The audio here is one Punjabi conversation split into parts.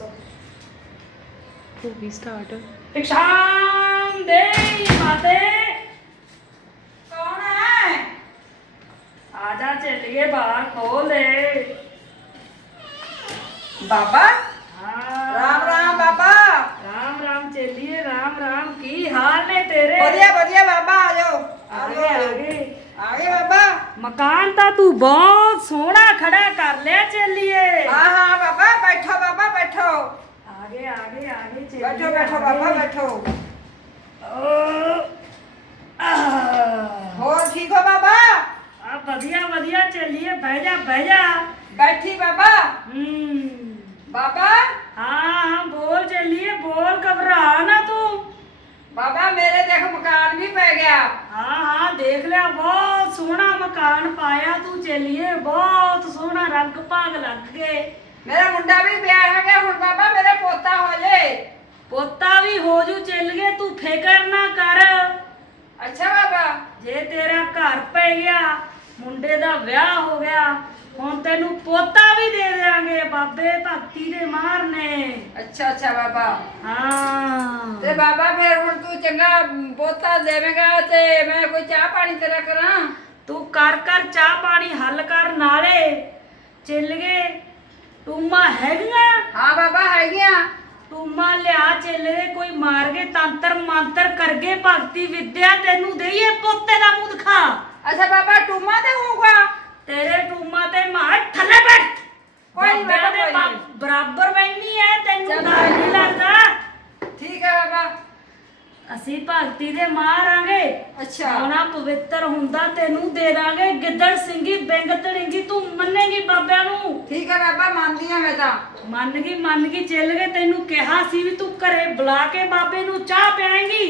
ਹੋ ਗਈ ਸਟਾਰਟ ਇਕਸ਼ਾਮ ਦੇ ਮਾਤੇ ਕੌਣ ਹੈ ਆਜਾ ਚੱਲੀਏ ਬਾਹਰ ਖੋਲ ਦੇ ਬਾਬਾ ਹਾਂ ਰਾਮ ਰਾਮ ਬਾਬਾ ਰਾਮ ਰਾਮ ਚੱਲੀਏ ਰਾਮ ਰਾਮ ਕੀ ਹਾਲ ਨੇ ਤੇਰੇ ਵਧੀਆ ਵਧੀਆ ਬਾਬਾ ਆ ਜਾਓ ਆ ਆ ਗਏ ਜਾਓ, ਆ ਆ ਜਾਓ। ਗਏ ਆ ਗਏ ਬਾਬਾ ਮਕਾਨ ਤਾਂ ਤੂੰ ਬਹੁਤ ਸੋਹਣਾ ਖੜਾ ਕਰ ਲਿਆ ਚੱਲੀਏ ਹਾਂ ਹਾਂ ਬਾਬਾ ਬੈਠੋ ਬਾਬਾ ਬੈਠੋ ਆ ਗਏ ਆ ਗਏ ਆ ਗਏ ਚੱਲੀਏ ਬੈਠੋ ਬੈਠੋ ਬਾਬਾ ਬੈਠੋ। ਹੋਰ ਠੀਕ ਹੋ ਬਾਬਾ? ਆ ਵਧੀਆ ਵਧੀਆ ਚੱਲੀਏ ਬਹਿ ਜਾ ਬਹਿ ਜਾ। ਬੈਠੀ ਬਾਬਾ? ਹੂੰ। ਬਾਬਾ? ਹਾਂ ਹਾਂ ਬੋਲ ਚੱਲੀਏ ਬੋਲ ਘਬਰਾ ਨਾ ਤੂੰ। ਬਾਬਾ ਮੇਰੇ ਦੇਖ ਮਕਾਨ ਵੀ ਪੈ ਗਿਆ। ਹਾਂ ਹਾਂ ਦੇਖ ਲਿਆ ਬਹੁਤ ਸੋਹਣਾ ਮਕਾਨ ਪਾਇਆ ਤੂੰ ਚੱਲੀਏ ਬਹੁਤ ਸੋਹਣਾ ਰੰਗ ਭਾਗ ਲੱਗ ਗਏ। ਮੇਰਾ ਮੁੰਡਾ ਵੀ ਵਿਆਹ ਹੈ ਹੁਣ ਬਾਬਾ ਮੇਰੇ ਪੋਤਾ ਹੋ ਜੇ। ਜੂ ਚੱਲ ਗਏ ਤੂੰ ਫਿਕਰ ਨਾ ਕਰ। ਅੱਛਾ ਬਾਬਾ। ਜੇ ਤੇਰਾ ਘਰ ਪੈ ਗਿਆ ਮੁੰਡੇ ਦਾ ਵਿਆਹ ਹੋ ਗਿਆ ਹੁਣ ਤੈਨੂੰ ਪੋਤਾ ਵੀ ਦੇ ਦੇਾਂਗੇ ਬਾਬੇ ਭਗਤੀ ਦੇ ਮਾਰ ਨੇ। ਅੱਛਾ ਅੱਛਾ ਬਾਬਾ। ਹਾਂ। ਤੇ ਬਾਬਾ ਫਿਰ ਹੁਣ ਤੂੰ ਚੰਗਾ ਪੋਤਾ ਦੇਵੇਂਗਾ ਤੇ ਮੈਂ ਕੋਈ ਚਾਹ ਪਾਣੀ ਤੇਰਾ ਕਰਾਂ? ਤੂੰ ਕਰ ਕਰ ਚਾਹ ਪਾਣੀ ਹੱਲ ਕਰ ਨਾਲੇ। ਚੱਲ ਗਏ। ਟੂਮਾ ਹੈਗੀਆਂ? ਹਾਂ ਬਾਬਾ ਹੈਗੀਆਂ। ਟੂਮਾ ਲਿਆ ਚੱਲ ਗਏ ਕੋਈ ਮਾਰ ਕੇ ਤੰਤਰ ਮੰਤਰ ਕਰਗੇ ਭਗਤੀ ਵਿਦਿਆ ਤੈਨੂੰ ਦੇਈਏ ਪੋਤੇ ਦਾ ਮੂੰਹ ਦਿਖਾ। ਅੱਛਾ ਬਾਬਾ ਟੂਮਾ ਤੇ ਹੋਊਗਾ? ਤੇਰੇ ਟੂਮਾ ਤੇ ਮਾਰ ਥੱਲੇ ਬੈਠ। ਕੋਈ ਨੀ ਬਾਬਾ, ਕੋਈ ਨੀ। ਬਰਾਬਰ ਬੈਣੀ ਐ ਤੈਨੂੰ ਚੱਲ ਨਹੀਂ ਲੱਗਦਾ। ਠੀਕ ਹੈ ਬਾਬਾ। ਅਸੀਂ ਭਗਤੀ ਦੇ ਮਾਰਾਂਗੇ ਅੱਛਾ। ਸੋਨਾ ਪਵਿੱਤਰ ਹੁੰਦਾ ਤੈਨੂੰ ਦੇ ਦਾਂਗੇ। ਗਿੱਦੜ ਸਿੰਘੀ ਬਿੰਗ ਤੜਿੰਗੀ ਤੂੰ ਮੰਨੇਗੀ ਬਾਬਿਆਂ ਨੂੰ। ਠੀਕ ਹੈ ਬਾਬਾ ਮੰਨਦੀ ਹਾਂ ਮੈਂ ਤਾਂ। ਮੰਨ ਗਈ ਮੰਨ ਗਈ ਚੱਲ ਗਏ ਤੈਨੂੰ ਕਿਹਾ ਸੀ ਵੀ ਤੂੰ ਘਰੇ ਬੁਲਾ ਕੇ ਬਾਬੇ ਨੂੰ ਚਾਹ ਪਿਆਏਂਗੀ।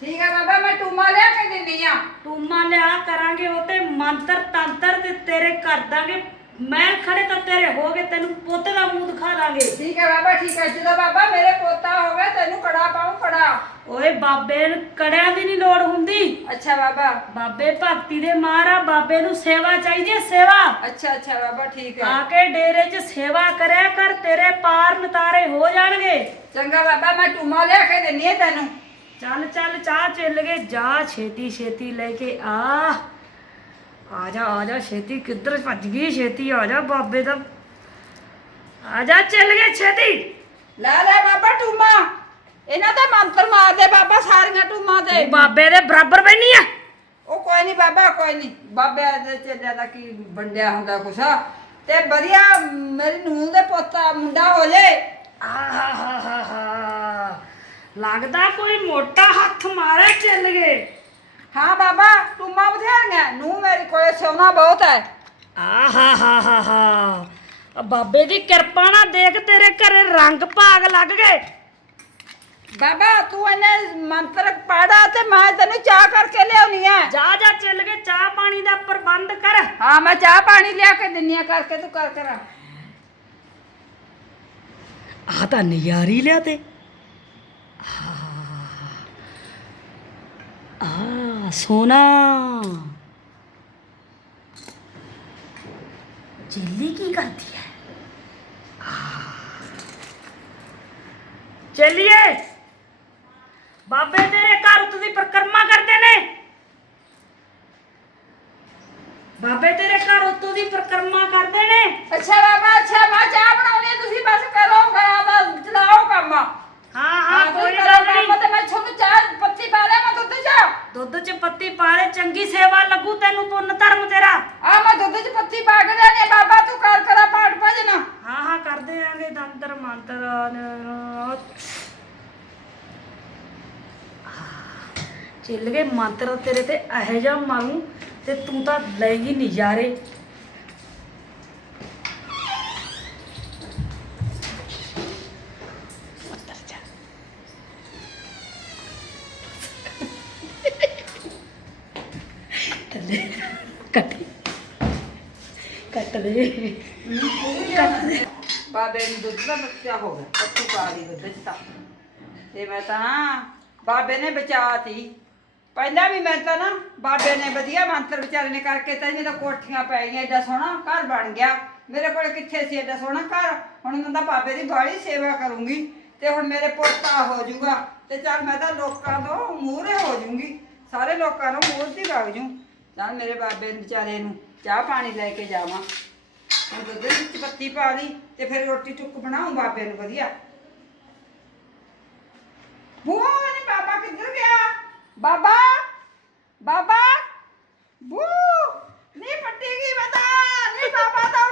ਠੀਕ ਹੈ ਬਾਬਾ ਮੈਂ ਟੂਮਾ ਲਿਆ ਕੇ ਦਿੰਦੀ ਆ ਟੂਮਾ ਲਿਆ ਕਰਾਂਗੇ ਉਹ ਤੇ ਮੰਤਰ ਤੰਤਰ ਤੇ ਤੇਰੇ ਕਰ ਦਾਂਗੇ। ਮੈਂ ਖੜੇ ਤਾਂ ਤੇਰੇ ਹੋ ਗਏ ਤੈਨੂੰ ਪੋਤੇ ਦਾ ਮੂੰਹ ਦਿਖਾ ਦਾਂਗੇ। ਠੀਕ ਹੈ ਬਾਬਾ ਠੀਕ ਹੈ। ਜਦੋਂ ਬਾਬਾ ਮੇਰੇ ਪੋਤਾ ਹੋਵੇ ਤੈਨੂੰ ਕੜਾ ਪਾਉਂ ਕੜਾ। ਓਏ ਬਾਬੇ ਨੂੰ ਕੜਿਆਂ ਦੀ ਨਹੀਂ ਲੋੜ ਹੁੰਦੀ। ਅੱਛਾ ਬਾਬਾ। ਬਾਬੇ ਭਗਤੀ ਦੇ ਮਾਰਾ ਬਾਬੇ ਨੂੰ ਸੇਵਾ ਚਾਹੀਦੀ ਹੈ ਸੇਵਾ। ਅੱਛਾ ਅੱਛਾ ਬਾਬਾ ਠੀਕ ਆ ਹੈ ਕੇ ਡੇਰੇ 'ਚ ਸੇਵਾ ਕਰਿਆ ਕਰ ਤੇਰੇ ਪਾਰ ਨਤਾਰੇ ਹੋ ਜਾਣਗੇ। ਚੰਗਾ ਬਾਬਾ ਮੈਂ ਟੂਮਾ ਲਿਆ ਕੇ ਦਿੰਦੀ ਆ ਤੈਨੂੰ। ਚੱਲ ਚੱਲ ਚਾਹ ਚੱਲ ਗਏ। ਜਾ ਛੇਤੀ ਛੇਤੀ ਲੈ ਕੇ ਆ। ਆ ਜਾ ਆ ਜਾ ਛੇਤੀ ਕਿੱਧਰ ਭੱਜ ਗਈ? ਛੇਤੀ ਆ ਜਾ ਬਾਬੇ ਦਾ। ਆ ਜਾ ਚੱਲ ਗਏ ਛੇਤੀ। ਲੈ ਲੈ ਬਾਬਾ ਟੂਮਾ। ਇਹਨਾਂ ਤੇ ਮੰਤਰ ਮਾਰਦੇ ਬਾਬਾ ਸਾਰੀਆਂ ਟੂਮਾਂ ਤੇ। ਬਾਬੇ ਦੇ ਬਰਾਬਰ ਬੈਣੀ ਆ? ਉਹ ਕੋਈ ਨਹੀਂ ਬਾਬਾ ਕੋਈ ਨਹੀਂ। ਬਾਬਿਆਂ ਦੇ ਚੱਲਿਆ ਦਾ ਕੀ ਵੰਡਿਆ ਹੁੰਦਾ ਕੁਛ? ਤੇ ਵਧੀਆ ਮੇਰੀ ਨੂੰਹ ਦੇ ਪੋਤਾ ਮੁੰਡਾ ਹੋ ਜੇ। ਆਹਾਹਾਹਾ। ਲੱਗਦਾ ਕੋਈ ਮੋਟਾ ਹੱਥ ਮਾਰੇ ਚੱਲ ਗਏ। ਹਾਂ ਬਾਬਾ ਟੂਮਾ ਬਥੇਰੀਆਂ। ਨੂੰਹ ਮੇਰੀ ਕੋਲੇ ਸੋਨਾ ਬਹੁਤ ਹੈ। ਆਹਾਹਾਹਾ। ਬਾਬੇ ਦੀ ਕਿਰਪਾ ਨਾਲ ਦੇਖ ਤੇਰੇ ਘਰੇ ਰੰਗ ਭਾਗ ਲੱਗ ਗਏ। ਬਾਬਾ ਤੂੰ ਇਹਨੇ ਮੰਤਰ ਪੜਾ ਤੇ ਮੈਂ ਤੈਨੂੰ ਚਾਹ ਕਰਕੇ ਲਿਆਉਣੀ ਆ। ਜਾ ਜਾ ਚੱਲ ਕੇ ਚਾਹ ਪਾਣੀ ਦਾ ਪ੍ਰਬੰਧ ਕਰ। ਹਾਂ ਮੈਂ ਚਾਹ ਪਾਣੀ ਲਿਆ ਕੇ ਦਿੰਨੀ ਆ ਕਰਕੇ ਤੂੰ ਕਰ ਕਰ। ਆ ਤਾਂ ਨਜ਼ਾਰੀ ਲਿਆ ਤੇ। ਆ ਸੋਨਾ। ਚੱਲੀ ਕੀ ਕਰਦੀ ਹੈ ਚੱਲੀਏ ਬਾਬੇ ਤੇਰੇ ਘਰ ਉੱਤੇ ਦੀ ਪਰਿਕਰਮਾ ਕਰਦੇ ਨੇ। ਬਾਬੇ ਤੇਰੇ ਘਰ ਉੱਤੋਂ ਦੀ ਪਰਿਕਰਮਾ ਕਰਦੇ ਨੇ। ਅੱਛਾ ਬਾਬਾ, ਅੱਛਾ ਮੈਂ ਚਾਹ ਬਣਾਉਣੀ ਆ ਤੁਸੀਂ ਬਸ ਕਰੋ ਖਰਾ ਦਾ ਚਲਾਓ ਕੰਮ ਹਾਂ ਹਾਂ ਹਾਂ ਕੋਈ ਕੋਈ ਗੱਲ ਕੰਮ ਨਹੀਂ ਤੇ ਮੈਂ ਤੁਹਾਨੂੰ ਚਾਹ ਪੱਤੀ ਪਾ ਲਿਆ ਮੈਂ ਦੁੱਧ ਚ ਦੁੱਧ 'ਚ ਪੱਤੀ ਪਾ ਲੈ ਚੰਗੀ ਸੇਵਾ ਲੱਗੂ ਤੈਨੂੰ ਪੁੰਨ ਧਰਮ ਤੇਰਾ ਆ ਮੈਂ ਦੁੱਧ ਚ ਪੱਤੀ ਪਾ ਕੇ ਲਿਆਣੀ ਆ ਬਾਬਾ ਤੂੰ ਕਰ ਕਰਾ ਪਾਠ ਭਜਨ ਹਾਂ ਹਾਂ ਕਰਦੇ ਆਂਗੇ ਦੰਤਰ ਮੰਤਰ ਚੱਲ ਗਏ ਮੰਤਰ ਤੇਰੇ ਤੇ ਇਹੋ ਜਿਹਾ ਮਾਰੂ ਤੇ ਤੂੰ ਤਾਂ ਲਏਗੀ ਨਜ਼ਾਰੇ। ਕੱਟ। ਦੇ। ਕੱਟ ਦੇ। ਬਾਬੇ ਨੂੰ ਦੁੱਧ ਦਾ ਬੱਚਾ ਹੋ ਗਿਆ ਪੱਤੀ ਪਾ ਦੀ ਦੁੱਧ ਚ ਤਾਂ। ਤੇ ਮੈਂ ਤਾਂ ਬਾਬੇ ਨੇ ਬਚਾਤੀ ਪਹਿਲਾਂ ਵੀ ਮੈਂ ਤਾਂ ਨਾ ਬਾਬੇ ਨੇ ਵਧੀਆ ਮੰਤਰ ਵਿਚਾਰੇ ਨੇ ਕਰਕੇ ਤਾਂ ਇਹਨੇ ਤਾਂ ਕੋਠੀਆਂ ਪੈ ਗਈਆਂ, ਏਡਾ ਸੋਹਣਾ ਘਰ ਬਣ ਗਿਆ। ਮੇਰੇ ਕੋਲ ਕਿੱਥੇ ਸੀ ਏਡਾ ਸੋਹਣਾ ਘਰ? ਹੁਣ ਮੈਂ ਤਾਂ ਬਾਬੇ ਦੀ ਬਾਹਲੀ ਸੇਵਾ ਕਰੂੰਗੀ ਤੇ ਹੁਣ ਮੇਰੇ ਪੋਤਾ ਹੋ ਜਾਊਗਾ। ਤੇ ਚੱਲ ਮੈਂ ਤਾਂ ਲੋਕਾਂ ਤੋਂ ਮੂਹਰੇ ਹੋ ਜਾਊਂਗੀ। ਸਾਰੇ ਲੋਕਾਂ ਨੂੰ ਮੂਹਰ ਦੀ ਲੱਗ ਜੂ। ਚੱਲ ਮੇਰੇ ਬਾਬੇ ਵਿਚਾਰੇ ਨੂੰ ਚਾਹ ਪਾਣੀ ਲੈ ਕੇ ਜਾਵਾਂ। ਹੁਣ ਦੁੱਧ ਵਿੱਚ ਪੱਤੀ ਪਾ ਲਈ ਤੇ ਫਿਰ ਰੋਟੀ ਟੁੱਕ ਬਣਾਉਂ ਬਾਬੇ ਨੂੰ ਵਧੀਆ। ਬੂਆ ਨੇ ਬਾਬਾ ਕਿੱਧਰ ਗਿਆ? ਬਾਬਾ ਬਾਬਾ ਬੂ ਨਹੀਂ ਪੱਟੇਗੀ ਬਤਾ ਨਹੀਂ ਬਾਬਾ ਤਾਂ